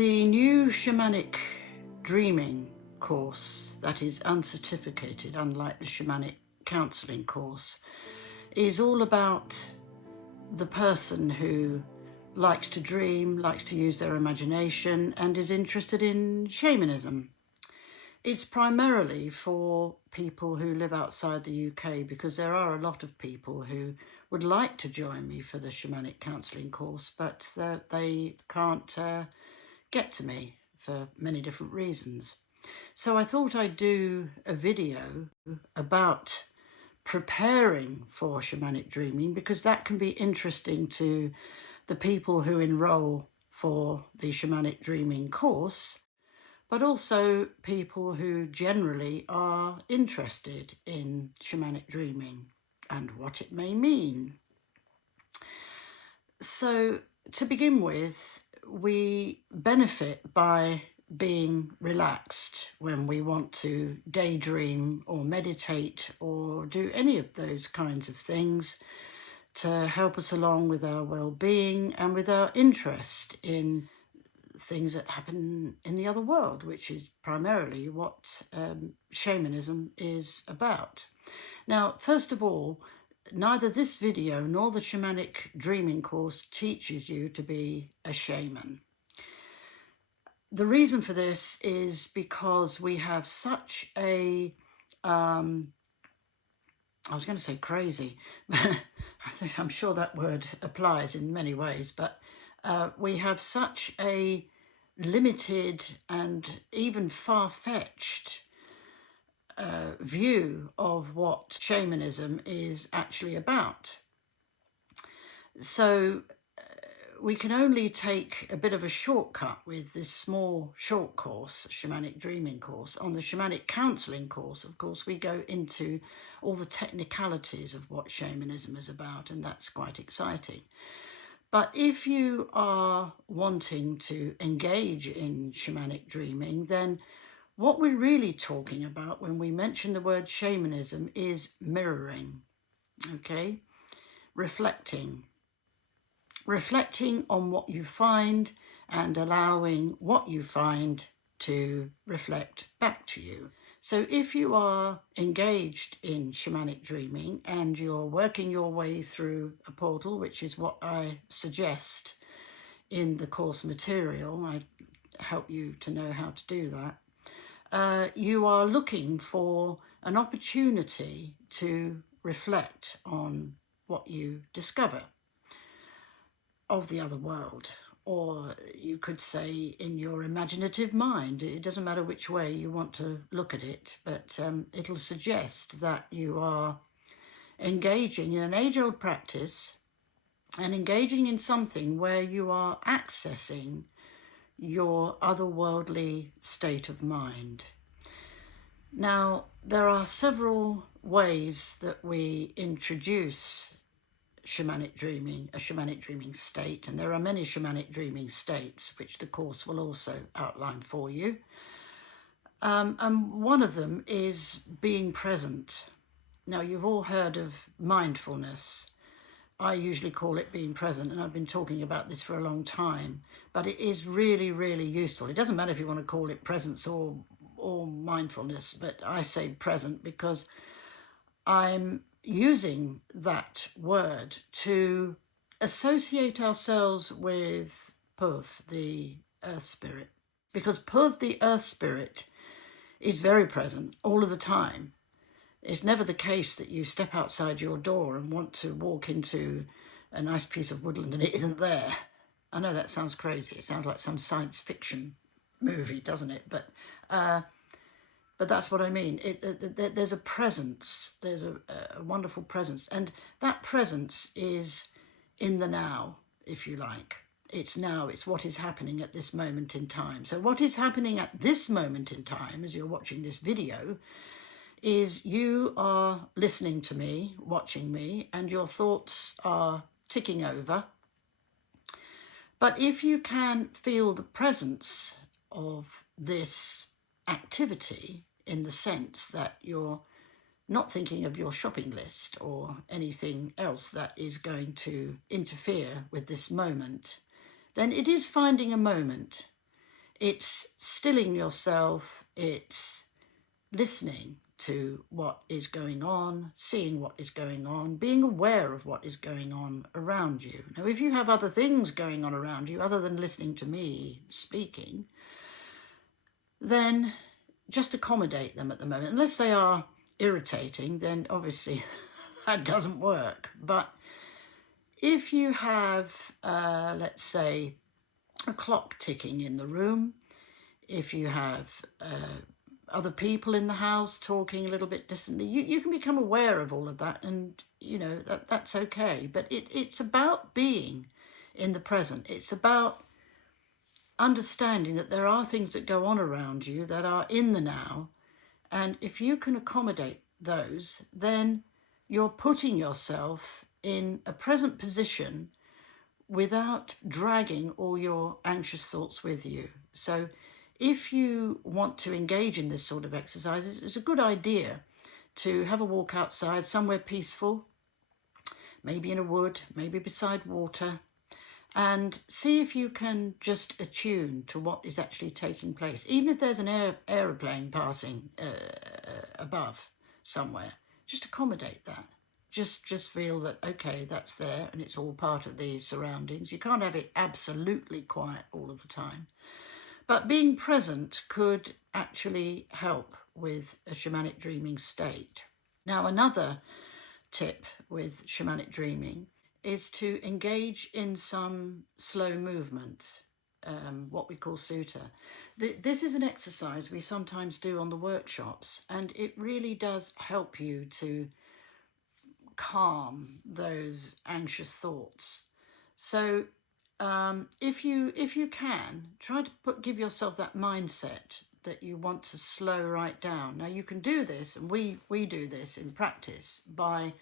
The new Shamanic dreaming course that is uncertificated, unlike the Shamanic counselling course, is all about the person who likes to dream, likes to use their imagination, and is interested in shamanism. It's primarily for people who live outside the UK, because there are a lot of people who would like to join me for the Shamanic counselling course, but they can't get to me for many different reasons. So I thought I'd do a video about preparing for shamanic dreaming, because that can be interesting to the people who enroll for the shamanic dreaming course, but also people who generally are interested in shamanic dreaming and what it may mean. So to begin with, we benefit by being relaxed when we want to daydream or meditate or do any of those kinds of things to help us along with our well-being and with our interest in things that happen in the other world, which is primarily what shamanism is about. Now, first of all, neither this video nor the Shamanic Dreaming course teaches you to be a shaman. The reason for this is because we have such a, I was going to say crazy, I'm sure that word applies in many ways, but we have such a limited and even far-fetched view of what shamanism is actually about. So we can only take a bit of a shortcut with this small short course, Shamanic Dreaming course. On the Shamanic Counselling course, of course, we go into all the technicalities of what shamanism is about, and that's quite exciting. But if you are wanting to engage in shamanic dreaming, then what we're really talking about when we mention the word shamanism is mirroring, okay? Reflecting on what you find and allowing what you find to reflect back to you. So if you are engaged in shamanic dreaming and you're working your way through a portal, which is what I suggest in the course material, I help you to know how to do that, you are looking for an opportunity to reflect on what you discover of the other world, or you could say in your imaginative mind. It doesn't matter which way you want to look at it, but it'll suggest that you are engaging in an age-old practice and engaging in something where you are accessing your otherworldly state of mind. Now, there are several ways that we introduce shamanic dreaming, a shamanic dreaming state, and there are many shamanic dreaming states, which the course will also outline for you. And one of them is being present. Now, you've all heard of mindfulness. I usually call it being present, and I've been talking about this for a long time, but it is really, really useful. It doesn't matter if you want to call it presence or mindfulness, but I say present because I'm using that word to associate ourselves with Puv, the earth spirit, because Puv, the earth spirit, is very present all of the time. It's never the case that you step outside your door and want to walk into a nice piece of woodland and it isn't there. I know that sounds crazy. It sounds like some science fiction movie, doesn't it? But that's what I mean. There's a presence, there's a wonderful presence. And that presence is in the now, if you like. It's now, it's what is happening at this moment in time. So what is happening at this moment in time, as you're watching this video, is you are listening to me, watching me, and your thoughts are ticking over. But if you can feel the presence of this activity, in the sense that you're not thinking of your shopping list or anything else that is going to interfere with this moment, then it is finding a moment It's stilling yourself, it's listening to what is going on, seeing what is going on, being aware of what is going on around you. Now, if you have other things going on around you other than listening to me speaking, then just accommodate them at the moment. Unless they are irritating, then obviously that doesn't work. But if you have, let's say, a clock ticking in the room, if you have other people in the house talking a little bit distantly, you can become aware of all of that, and that's okay. But it's about being in the present. It's about understanding that there are things that go on around you that are in the now, and if you can accommodate those, then you're putting yourself in a present position without dragging all your anxious thoughts with you. So if you want to engage in this sort of exercise, it's a good idea to have a walk outside somewhere peaceful, maybe in a wood, maybe beside water, and see if you can just attune to what is actually taking place. Even if there's an aeroplane passing above somewhere, just accommodate that. Just feel that, okay, that's there and it's all part of the surroundings. You can't have it absolutely quiet all of the time. But being present could actually help with a shamanic dreaming state. Now, another tip with shamanic dreaming is to engage in some slow movement, what we call sutta. This is an exercise we sometimes do on the workshops, and it really does help you to calm those anxious thoughts. So if you can, try to give yourself that mindset that you want to slow right down. Now, you can do this, and we do this in practice by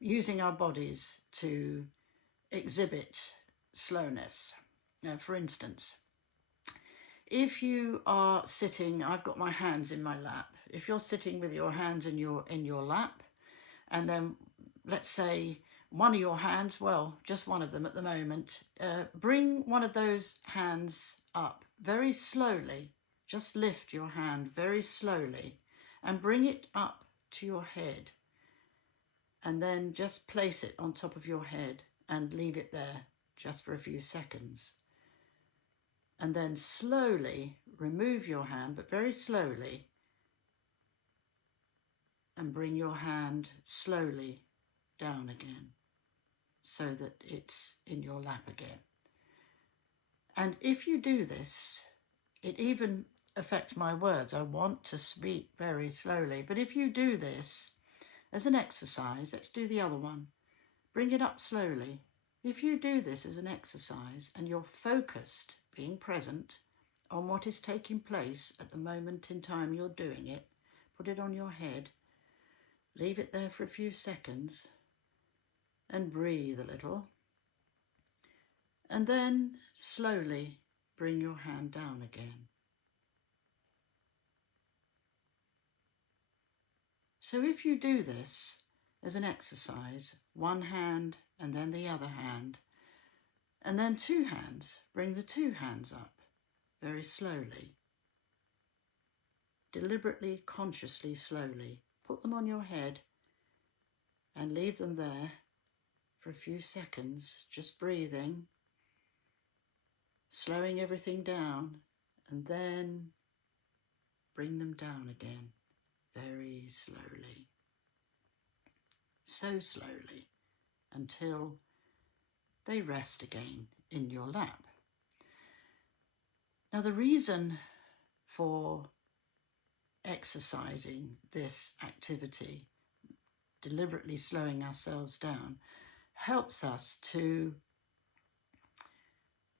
using our bodies to exhibit slowness. Now, for instance, if you are sitting, I've got my hands in my lap. If you're sitting with your hands in your lap, and then let's say one of your hands, well, just one of them at the moment, bring one of those hands up very slowly. Just lift your hand very slowly and bring it up to your head, and then just place it on top of your head and leave it there just for a few seconds. And then slowly remove your hand, but very slowly, and bring your hand slowly down again so that it's in your lap again. And if you do this, it even affects my words. I want to speak very slowly, but if you do this as an exercise, let's do the other one. Bring it up slowly. If you do this as an exercise and you're focused, being present on what is taking place at the moment in time you're doing it, put it on your head, leave it there for a few seconds and breathe a little. And then slowly bring your hand down again. So if you do this as an exercise, one hand and then the other hand, and then two hands, bring the two hands up very slowly. Deliberately, consciously, slowly. Put them on your head and leave them there for a few seconds, just breathing, slowing everything down, and then bring them down again, very slowly. So slowly, until they rest again in your lap. Now, the reason for exercising this activity, deliberately slowing ourselves down, helps us to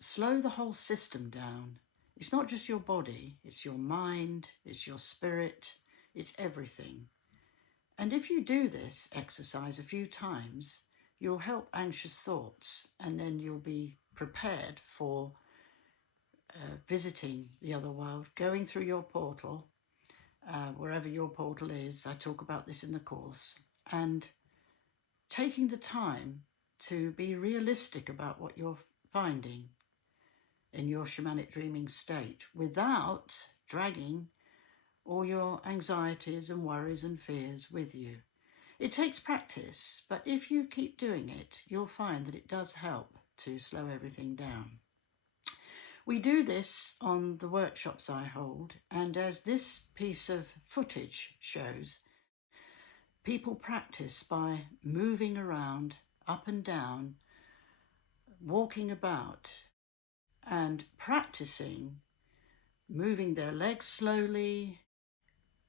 slow the whole system down. It's not just your body, it's your mind, it's your spirit, it's everything. And if you do this exercise a few times, you'll help anxious thoughts, and then you'll be prepared for visiting the other world, going through your portal, wherever your portal is. I talk about this in the course, and taking the time to be realistic about what you're finding. in your shamanic dreaming state without dragging all your anxieties and worries and fears with you. It takes practice, but if you keep doing it, you'll find that it does help to slow everything down. We do this on the workshops I hold, and as this piece of footage shows, people practice by moving around, up and down, walking about, and practicing moving their legs slowly,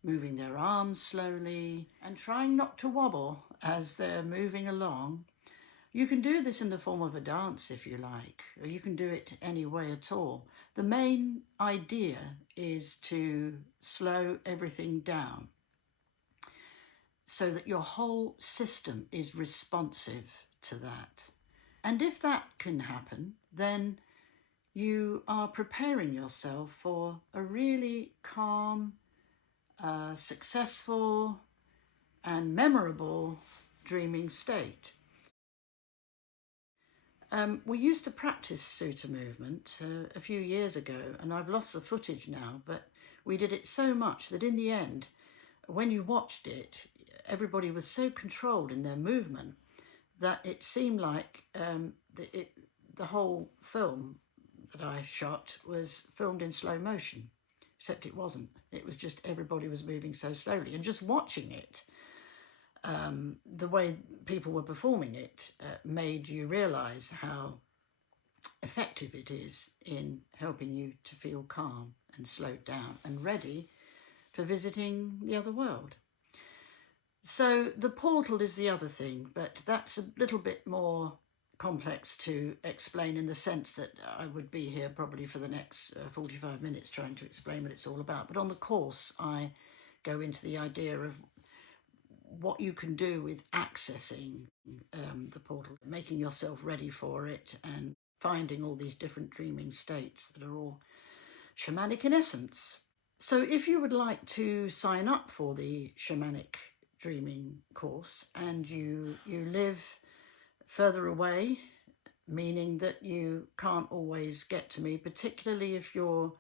moving their arms slowly, and trying not to wobble as they're moving along. You can do this in the form of a dance if you like, or you can do it any way at all. The main idea is to slow everything down so that your whole system is responsive to that. And if that can happen, then you are preparing yourself for a really calm, successful and memorable dreaming state. We used to practice Sutta movement a few years ago, and I've lost the footage now, but we did it so much that in the end, when you watched it, everybody was so controlled in their movement that it seemed like the whole film that I shot was filmed in slow motion, except it wasn't. It was just everybody was moving so slowly, and just watching it, the way people were performing it made you realise how effective it is in helping you to feel calm and slowed down and ready for visiting the other world. So the portal is the other thing, but that's a little bit more complex to explain, in the sense that I would be here probably for the next 45 minutes trying to explain what it's all about. But on the course, I go into the idea of what you can do with accessing the portal, making yourself ready for it, and finding all these different dreaming states that are all shamanic in essence. So if you would like to sign up for the shamanic dreaming course and you live further away, meaning that you can't always get to me, particularly if you're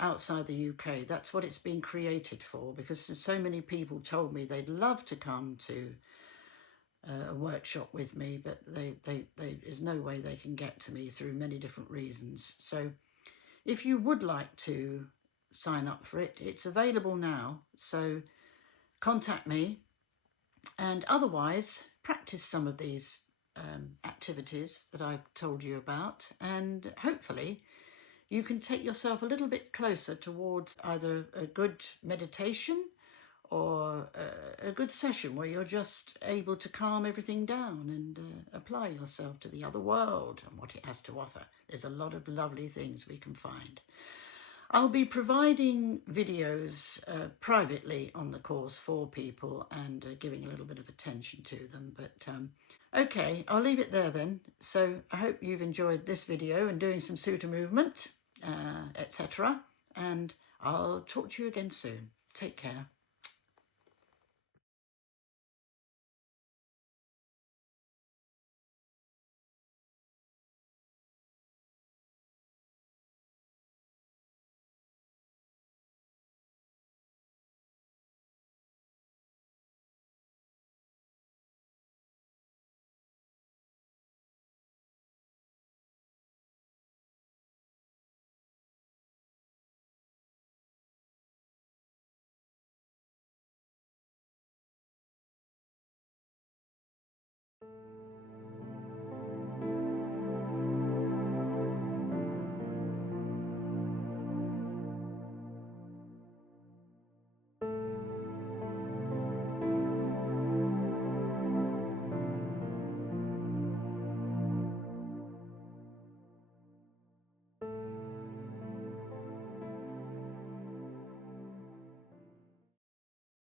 outside the UK, that's what it's been created for, because so many people told me they'd love to come to a workshop with me, but there's no way they can get to me through many different reasons. So if you would like to sign up for it, it's available now, so contact me. And otherwise, practice some of these activities that I've told you about, and hopefully you can take yourself a little bit closer towards either a good meditation or a good session where you're just able to calm everything down and apply yourself to the other world and what it has to offer. There's a lot of lovely things we can find. I'll be providing videos privately on the course for people and giving a little bit of attention to them. But okay, I'll leave it there then. So I hope you've enjoyed this video and doing some Sutta movement, etc. And I'll talk to you again soon. Take care.